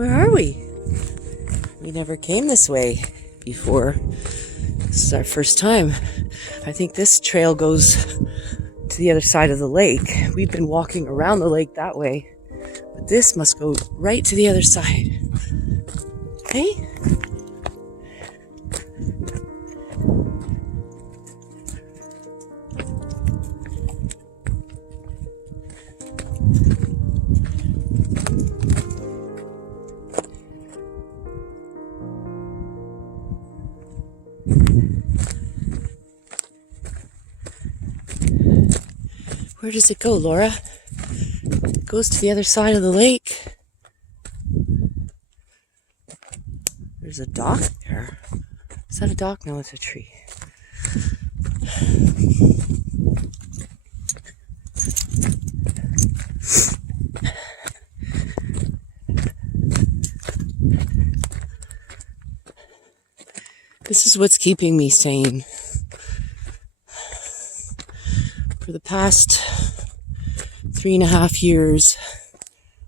Where are we? We never came this way before. This is our first time. I think this trail goes to the other side of the lake. We've been walking around the lake that way, but this must go right to the other side. Hey? Where does it go, Laura? It goes to the other side of the lake. There's a dock there. Is that a dock? No, it's a tree. This is what's keeping me sane. For the past 3.5 years,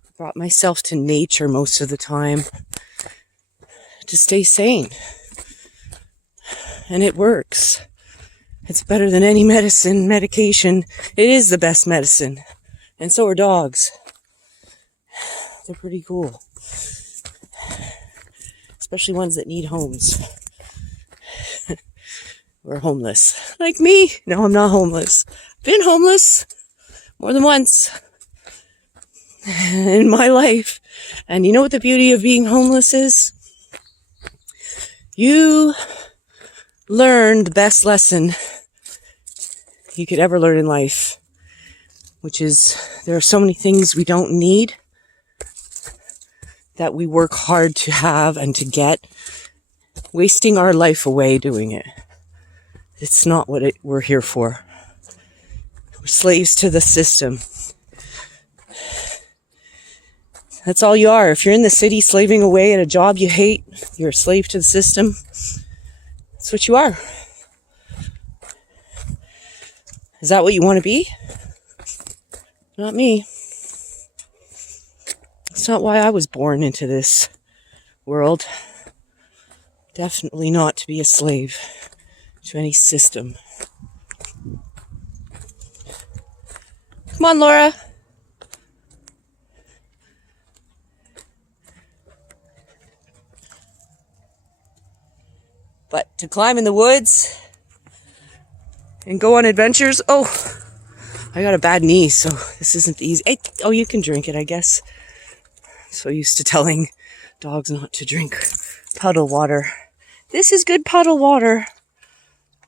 I brought myself to nature most of the time to stay sane. And it works. It's better than any medication. It is the best medicine. And so are dogs. They're pretty cool. Especially ones that need homes. Or homeless. Like me. No, I'm not homeless. Been homeless more than once in my life. And you know what the beauty of being homeless is? You learn the best lesson you could ever learn in life, which is there are so many things we don't need that we work hard to have and to get, wasting our life away doing it. It's not what we're here for. We're slaves to the system. That's all you are. If you're in the city slaving away at a job you hate, you're a slave to the system. That's what you are. Is that what you want to be? Not me. That's not why I was born into this world. Definitely not to be a slave to any system. Come on, Laura. But to climb in the woods and go on adventures, oh, I got a bad knee, so this isn't easy. Hey, oh, you can drink it, I guess. So used to telling dogs not to drink puddle water. This is good puddle water.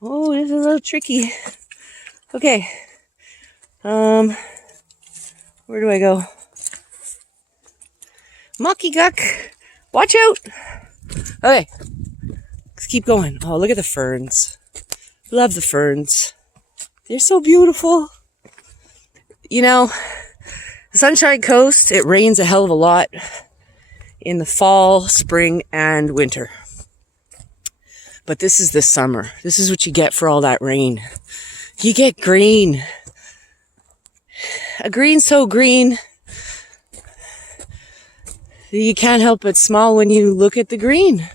Oh, this is a little tricky. Okay. Where do I go? Mucky guck. Watch out. Okay. Let's keep going. Oh, look at the ferns. Love the ferns. They're so beautiful. You know, the Sunshine Coast, it rains a hell of a lot in the fall, spring, and winter. But this is the summer. This is what you get for all that rain. You get green. A green so green that you can't help but smile when you look at the green.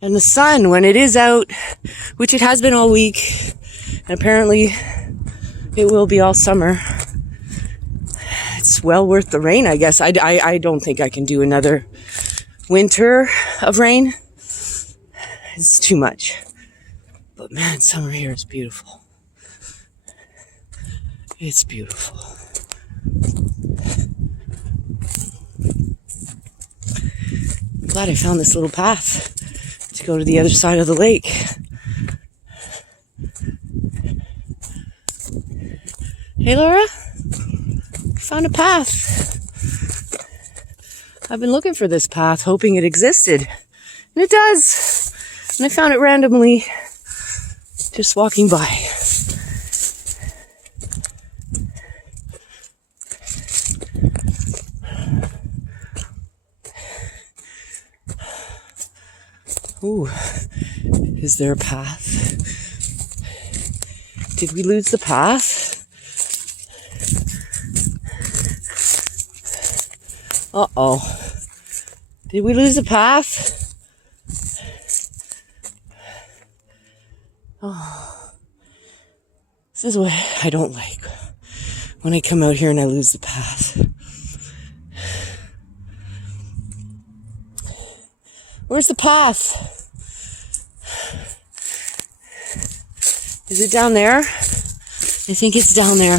And the sun, when it is out, which it has been all week, and apparently it will be all summer, it's well worth the rain, I guess. I don't think I can do another winter of rain. It's too much. But man, summer here is beautiful. It's beautiful. I'm glad I found this little path to go to the other side of the lake. Hey, Laura. Found a path. I've been looking for this path, hoping it existed. And it does. And I found it randomly, just walking by. Ooh, is there a path? Did we lose the path? Uh-oh. Did we lose the path? Oh. This is what I don't like. When I come out here and I lose the path. Where's the path? Is it down there? I think it's down there.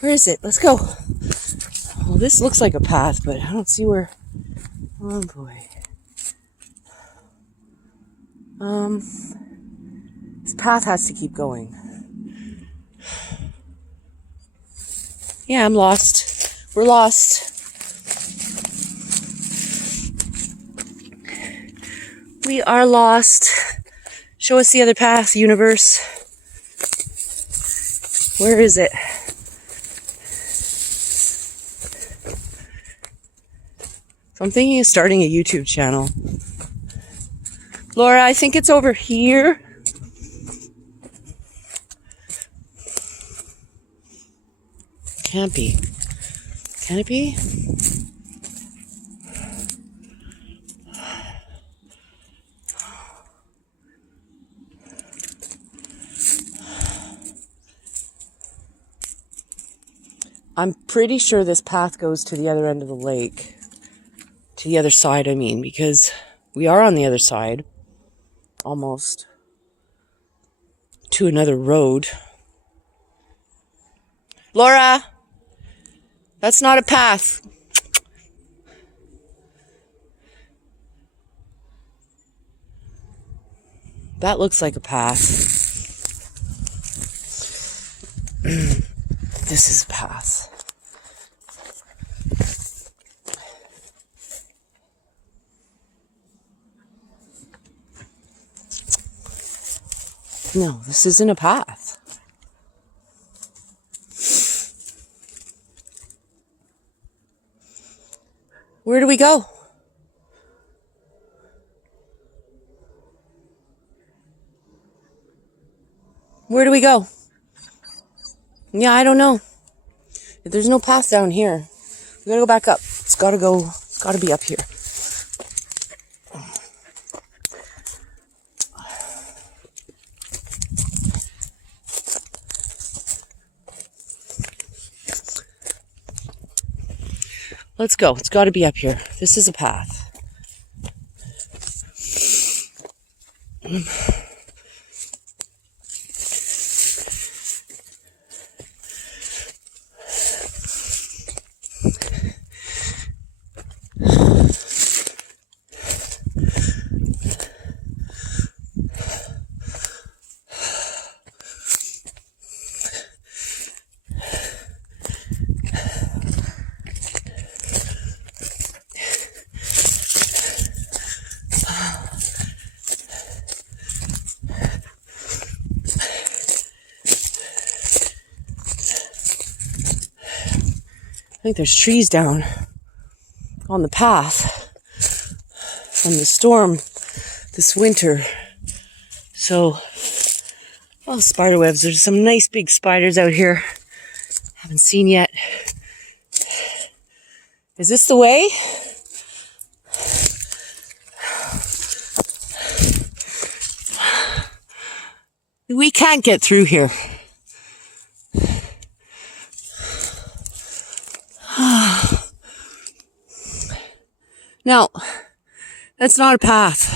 Where is it? Let's go. Well, this looks like a path, but I don't see where. Oh boy. This path has to keep going. Yeah, I'm lost. We're lost. We are lost. Show us the other path, universe. Where is it? So I'm thinking of starting a YouTube channel. Laura, I think it's over here. Can't be. Can it be? I'm pretty sure this path goes to the other end of the lake. To the other side, I mean, because we are on the other side. Almost. To another road. Laura! That's not a path. That looks like a path. This is a path. No, this isn't a path. Where do we go? Where do we go? Yeah, I don't know. There's no path down here. We gotta go back up. It's gotta be up here. Let's go. It's gotta be up here. This is a path. I think there's trees down on the path from the storm this winter. So, oh, spider webs. There's some nice big spiders out here. Haven't seen yet. Is this the way? We can't get through here. No, that's not a path.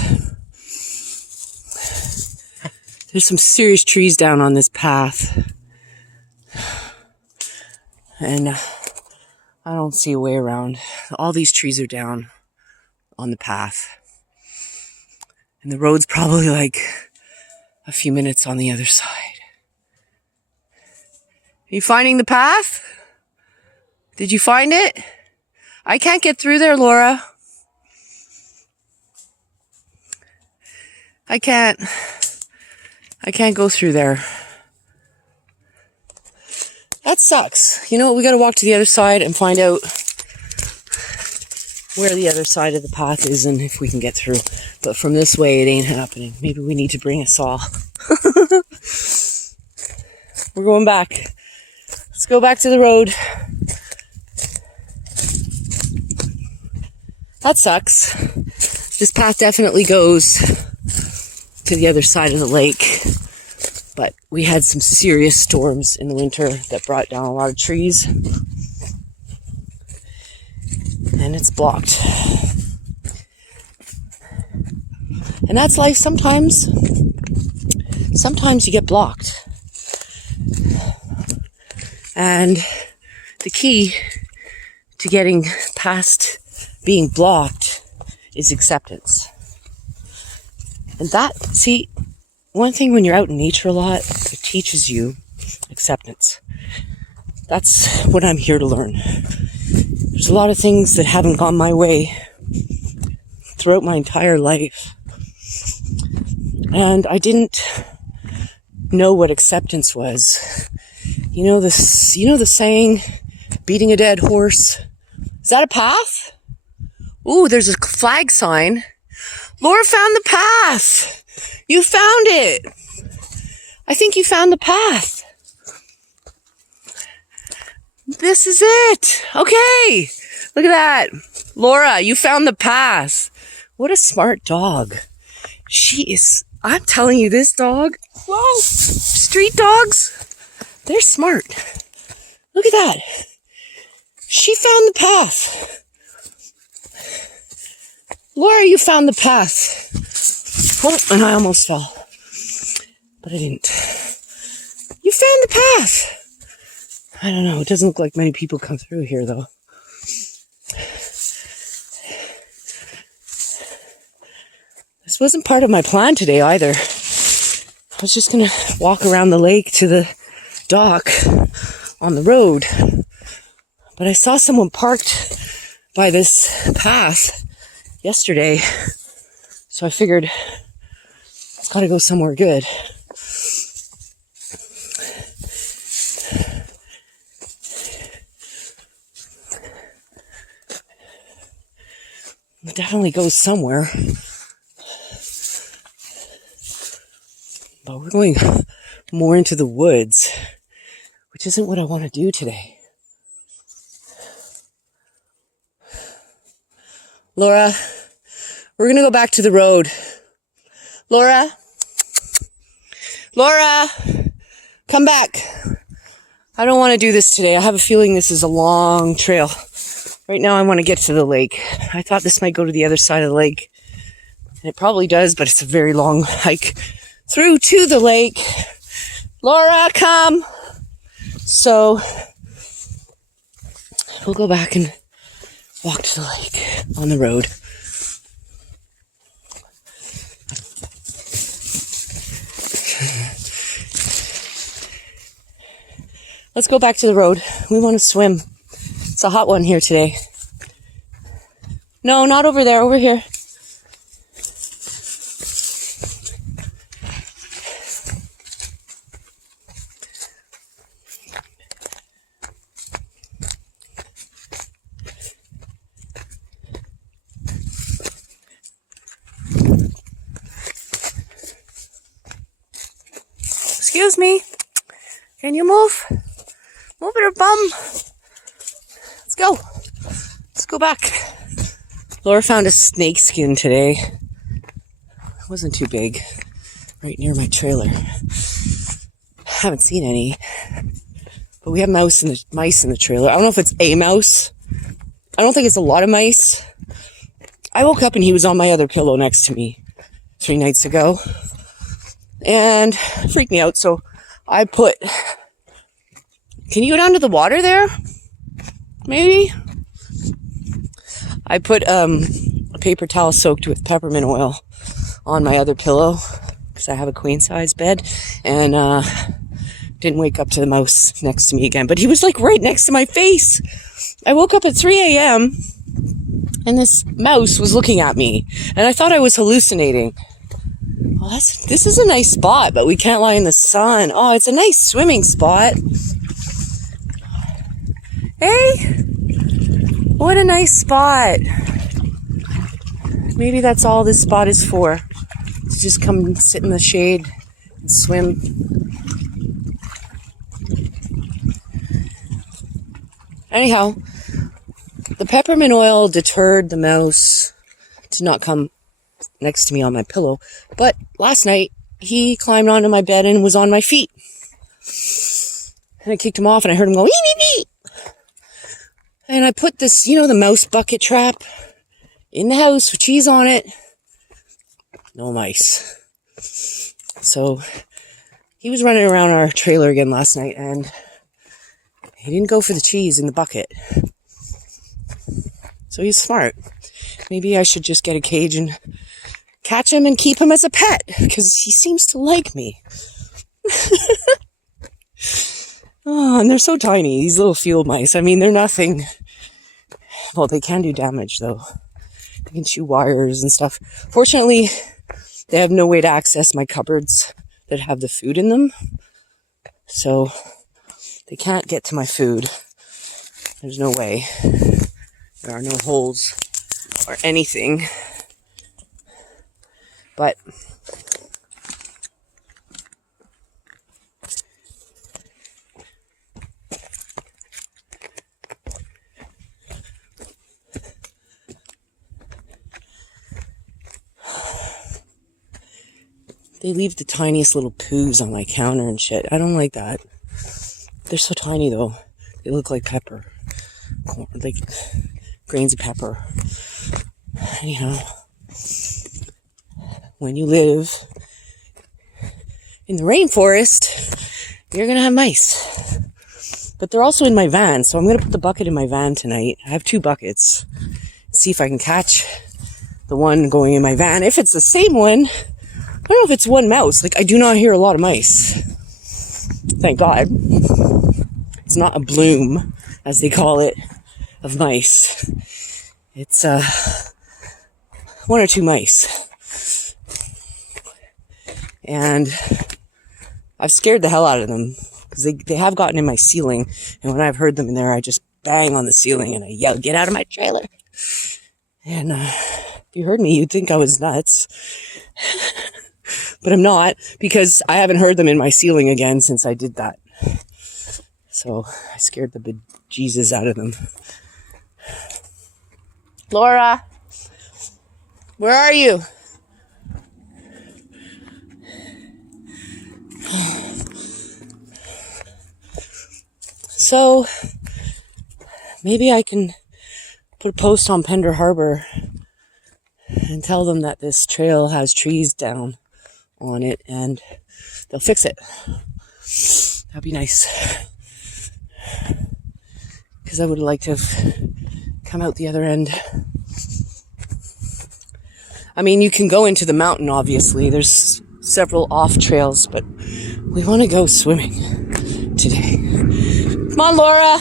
There's some serious trees down on this path. And I don't see a way around. All these trees are down on the path. And the road's probably like a few minutes on the other side. Are you finding the path? Did you find it? I can't get through there, Laura. I can't go through there. That sucks. You know what? We gotta walk to the other side and find out where the other side of the path is and if we can get through. But from this way, it ain't happening. Maybe we need to bring a saw. We're going back. Let's go back to the road. That sucks. This path definitely goes to the other side of the lake. But we had some serious storms in the winter that brought down a lot of trees. And it's blocked. And that's life sometimes. Sometimes you get blocked. And the key to getting past being blocked is acceptance. And that, see, one thing when you're out in nature a lot, it teaches you acceptance. That's what I'm here to learn. There's a lot of things that haven't gone my way throughout my entire life. And I didn't know what acceptance was. You know the saying, beating a dead horse? Is that a path? Ooh, there's a flag sign. Laura found the path. You found it. I think you found the path. This is it. Okay. Look at that. Laura, you found the path. What a smart dog. She is, I'm telling you, this dog, whoa, street dogs, they're smart. Look at that. She found the path. Laura, you found the path. Oh, and I almost fell. But I didn't. You found the path. I don't know. It doesn't look like many people come through here, though. This wasn't part of my plan today, either. I was just going to walk around the lake to the dock on the road. But I saw someone parked by this path yesterday, so I figured it's got to go somewhere good. It definitely goes somewhere. But we're going more into the woods, which isn't what I want to do today. Laura, we're going to go back to the road. Laura, come back. I don't want to do this today. I have a feeling this is a long trail. Right now I want to get to the lake. I thought this might go to the other side of the lake. And it probably does, but it's a very long hike through to the lake. Laura, come. So we'll go back and walk to the lake on the road. Let's go back to the road. We want to swim. It's a hot one here today. No, not over there, over here. Excuse me. Can you move? Move it, bum. Let's go. Let's go back. Laura found a snake skin today. It wasn't too big. Right near my trailer. Haven't seen any. But we have mice in the trailer. I don't know if it's a mouse. I don't think it's a lot of mice. I woke up and he was on my other pillow next to me 3 nights ago. And it freaked me out, so I put... Can you go down to the water there? Maybe? I put a paper towel soaked with peppermint oil on my other pillow because I have a queen size bed, and didn't wake up to the mouse next to me again. But he was like right next to my face. I woke up at 3 a.m. and this mouse was looking at me, and I thought I was hallucinating. Well, this is a nice spot, but we can't lie in the sun. Oh, it's a nice swimming spot. Hey, what a nice spot. Maybe that's all this spot is for. To just come and sit in the shade and swim. Anyhow, the peppermint oil deterred the mouse to not come next to me on my pillow. But last night, he climbed onto my bed and was on my feet. And I kicked him off and I heard him go, ee, ee, ee. And I put this, the mouse bucket trap in the house with cheese on it. No mice. So he was running around our trailer again last night and he didn't go for the cheese in the bucket. So he's smart. Maybe I should just get a cage and catch him and keep him as a pet because he seems to like me. Oh, and they're so tiny, these little field mice. I mean, they're nothing. Well, they can do damage, though. They can chew wires and stuff. Fortunately, they have no way to access my cupboards that have the food in them. So, they can't get to my food. There's no way. There are no holes or anything. But they leave the tiniest little poos on my counter and shit. I don't like that. They're so tiny though. They look like pepper. Like grains of pepper. Anyhow, when you live in the rainforest, you're going to have mice. But they're also in my van, so I'm going to put the bucket in my van tonight. I have 2 buckets. See if I can catch the one going in my van. If it's the same one, I don't know if it's one mouse. Like, I do not hear a lot of mice. Thank God. It's not a bloom, as they call it, of mice. It's 1 or 2 mice. And I've scared the hell out of them because they have gotten in my ceiling. And when I've heard them in there, I just bang on the ceiling and I yell, "Get out of my trailer." And if you heard me, you'd think I was nuts. But I'm not, because I haven't heard them in my ceiling again since I did that. So I scared the bejesus out of them. Laura, where are you? So maybe I can put a post on Pender Harbor and tell them that this trail has trees down on it and they'll fix it. That'd be nice. Because I would like to have come out the other end. I mean, you can go into the mountain, obviously. There's several off trails, but we want to go swimming today. Come on, Laura.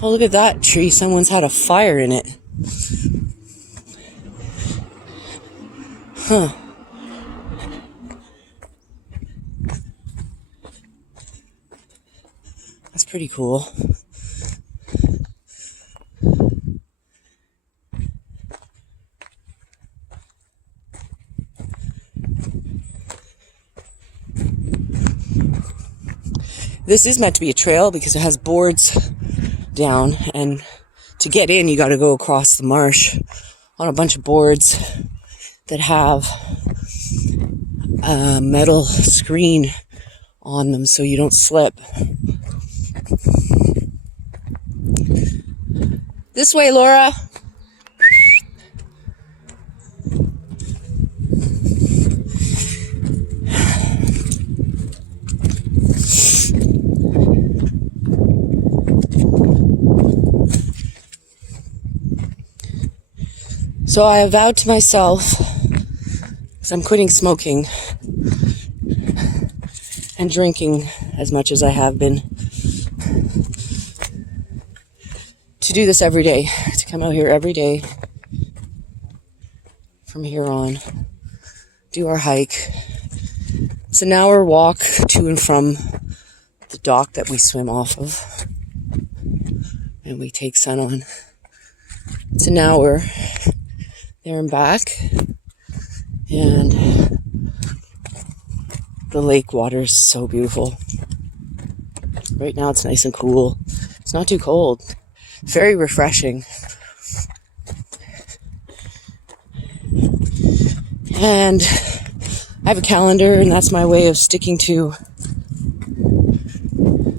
Oh, look at that tree. Someone's had a fire in it. Huh. That's pretty cool. This is meant to be a trail because it has boards down, and to get in you got to go across the marsh on a bunch of boards that have a metal screen on them so you don't slip. This way, Laura. So I vowed to myself, because I'm quitting smoking and drinking as much as I have been, to do this every day, to come out here every day from here on, do our hike. It's an hour walk to and from the dock that we swim off of. and we take Sun on. It's an hour there and back, and the lake water is so beautiful. Right now it's nice and cool. It's not too cold. Very refreshing. And I have a calendar, and that's my way of sticking to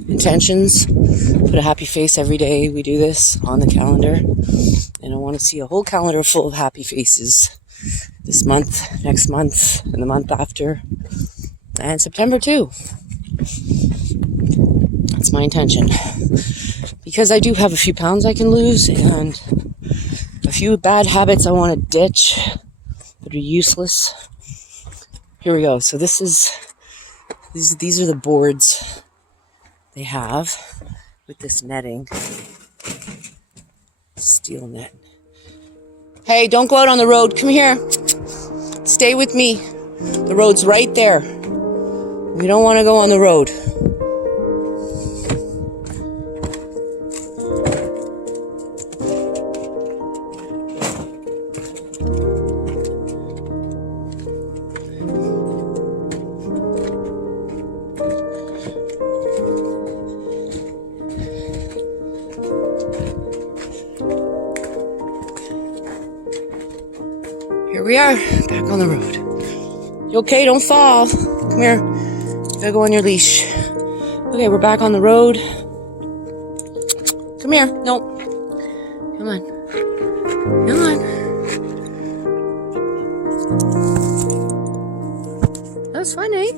intentions. Put a happy face every day. We do this on the calendar. And I want to see a whole calendar full of happy faces this month, next month, and the month after, and September too. That's my intention. Because I do have a few pounds I can lose, and a few bad habits I want to ditch that are useless. Here we go. So these are the boards they have with this netting. Steel net. Hey, don't go out on the road. Come here. Stay with me. The road's right there. We don't want to go on the road. Here we are, back on the road. You okay? Don't fall. Come here. You gotta go on your leash. Okay, we're back on the road. Come here. No. Come on. Come on. That was fun, eh?